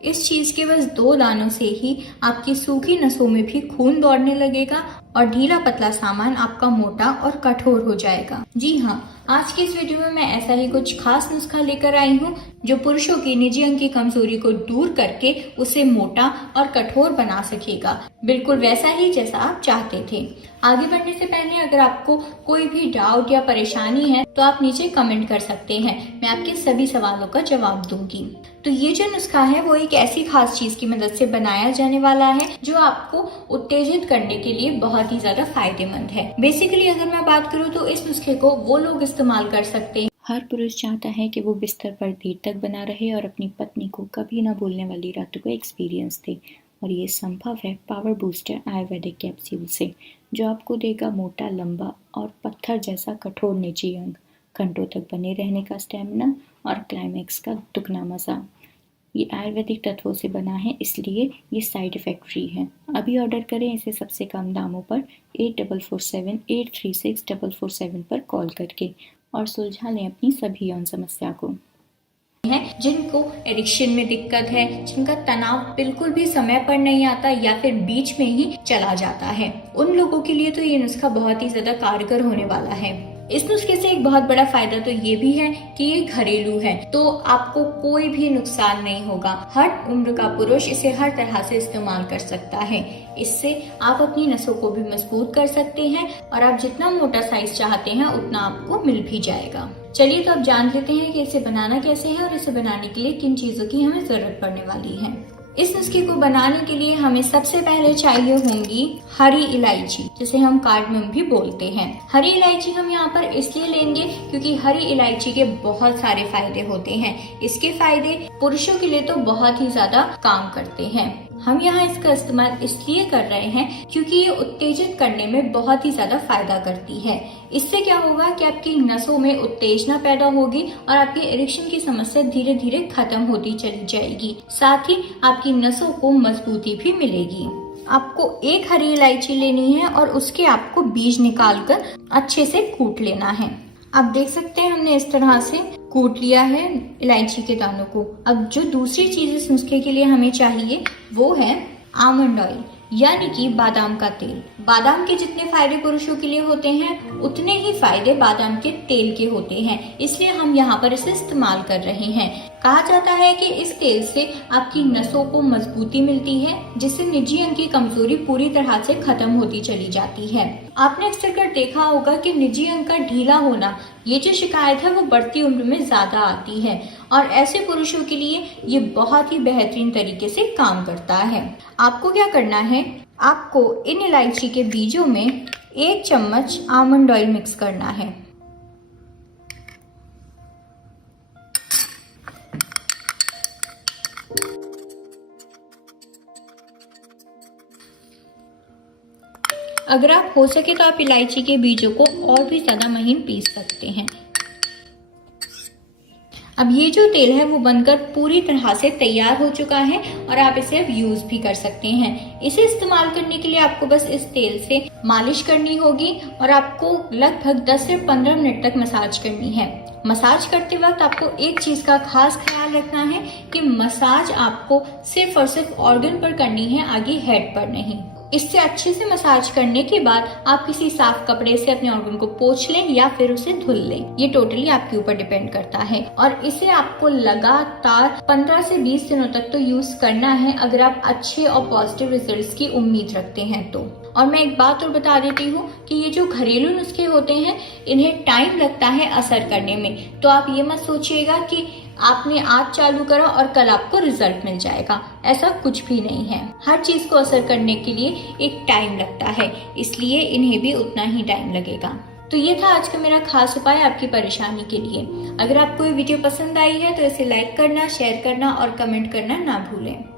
इस चीज के बस 2 दानों से ही आपकी सूखी नसों में भी खून दौड़ने लगेगा और ढीला पतला सामान आपका मोटा और कठोर हो जाएगा। जी हाँ, आज की इस वीडियो में मैं ऐसा ही कुछ खास नुस्खा लेकर आई हूँ जो पुरुषों की निजी अंग की कमजोरी को दूर करके उसे मोटा और कठोर बना सकेगा, बिल्कुल वैसा ही जैसा आप चाहते थे। आगे बढ़ने से पहले अगर आपको कोई भी डाउट या परेशानी है तो आप नीचे कमेंट कर सकते हैं, मैं आपके सभी सवालों का जवाब दूंगी। तो ये जो नुस्खा है वो एक ऐसी खास चीज की मदद से बनाया जाने वाला है जो आपको उत्तेजित करने के लिए बहुत ही ज्यादा फायदेमंद है। बेसिकली अगर मैं बात करूँ तो इस नुस्खे को वो लोग इस्तेमाल कर सकते हैं। हर पुरुष चाहता है कि वो बिस्तर पर देर तक बना रहे और अपनी पत्नी को कभी ना भूलने वाली रातों को एक्सपीरियंस दे, और ये संभव है पावर बूस्टर आयुर्वेदिक कैप्सूल से, जो आपको देगा मोटा, लंबा और पत्थर जैसा कठोर निजी अंग, घंटों तक बने रहने का स्टेमिना और क्लाइमैक्स का दुगना मजा। ये आयुर्वेदिक तत्वों से बना है, इसलिए ये साइड इफेक्ट फ्री है। अभी ऑर्डर करें इसे सबसे कम दामों पर 8447836447 पर कॉल करके और सुलझा लें अपनी सभी यौन समस्या को। हैं जिनको एडिक्शन में दिक्कत है, जिनका तनाव बिल्कुल भी समय पर नहीं आता या फिर बीच में ही चला जाता है, उन लोगों के लिए तो ये नुस्खा बहुत ही ज्यादा कारगर होने वाला है। इस नुस्खे से एक बहुत बड़ा फायदा तो ये भी है कि ये घरेलू है, तो आपको कोई भी नुकसान नहीं होगा। हर उम्र का पुरुष इसे हर तरह से इस्तेमाल कर सकता है। इससे आप अपनी नसों को भी मजबूत कर सकते हैं और आप जितना मोटा साइज चाहते हैं उतना आपको मिल भी जाएगा। चलिए तो अब जान लेते हैं कि इसे बनाना कैसे है और इसे बनाने के लिए किन चीजों की हमें जरूरत पड़ने वाली है। इस नुस्खे को बनाने के लिए हमें सबसे पहले चाहिए होंगी हरी इलायची, जिसे हम कार्डमम भी बोलते हैं। हरी इलायची हम यहाँ पर इसलिए लेंगे क्योंकि हरी इलायची के बहुत सारे फायदे होते हैं। इसके फायदे पुरुषों के लिए तो बहुत ही ज्यादा काम करते हैं। हम यहाँ इसका इस्तेमाल इसलिए कर रहे हैं क्योंकि ये उत्तेजित करने में बहुत ही ज्यादा फायदा करती है। इससे क्या होगा कि आपकी नसों में उत्तेजना पैदा होगी और आपकी इरेक्शन की समस्या धीरे धीरे खत्म होती चली जाएगी। साथ ही आपकी नसों को मजबूती भी मिलेगी। आपको एक हरी इलायची लेनी है और उसके आपको बीज निकालकर अच्छे से कूट लेना है। आप देख सकते हैं हमने इस तरह से कूट लिया है इलायची के दानों को। अब जो दूसरी चीज इस नुस्खे के लिए हमें चाहिए वो है आमंड ऑयल, यानी कि बादाम का तेल। बादाम के जितने फायदे पुरुषों के लिए होते हैं उतने ही फायदे बादाम के तेल के होते हैं, इसलिए हम यहाँ पर इसे इस्तेमाल कर रहे हैं। कहा जाता है कि इस तेल से आपकी नसों को मजबूती मिलती है, जिससे निजी अंग की कमजोरी पूरी तरह से खत्म होती चली जाती है। आपने अक्सर कर देखा होगा कि निजी अंग का ढीला होना, ये जो शिकायत है वो बढ़ती उम्र में ज्यादा आती है और ऐसे पुरुषों के लिए ये बहुत ही बेहतरीन तरीके से काम करता है। आपको क्या करना है, आपको इन इलायची के बीजों में 1 चम्मच आमंड ऑयल मिक्स करना है। अगर आप हो सके तो आप इलायची के बीजों को और भी ज्यादा महीन पीस सकते हैं। अब ये जो तेल है वो बनकर पूरी तरह से तैयार हो चुका है और आप इसे अब यूज भी कर सकते हैं। इसे इस्तेमाल करने के लिए आपको बस इस तेल से मालिश करनी होगी और आपको लगभग 10 से 15 मिनट तक मसाज करनी है। मसाज करते वक्त आपको एक चीज का खास ख्याल रखना है कि मसाज आपको सिर्फ और सिर्फ ऑर्गन पर करनी है, आगे हेड पर नहीं। इससे अच्छे से मसाज करने के बाद आप किसी साफ कपड़े से अपने ऑर्गन को पोंछ लें या फिर उसे धुल लें। ये टोटली आपके ऊपर डिपेंड करता है और इसे आपको लगातार 15 से 20 दिनों तक तो यूज करना है अगर आप अच्छे और पॉजिटिव रिजल्ट्स की उम्मीद रखते हैं तो। और मैं एक बात और बता देती हूँ कि ये जो घरेलू नुस्खे होते हैं इन्हें टाइम लगता है असर करने में, तो आप ये मत सोचिएगा कि आपने आज चालू करा और कल आपको रिजल्ट मिल जाएगा, ऐसा कुछ भी नहीं है। हर चीज को असर करने के लिए एक टाइम लगता है, इसलिए इन्हें भी उतना ही टाइम लगेगा। तो ये था आज का मेरा खास उपाय आपकी परेशानी के लिए। अगर आपको ये वीडियो पसंद आई है तो इसे लाइक करना, शेयर करना और कमेंट करना ना भूलें।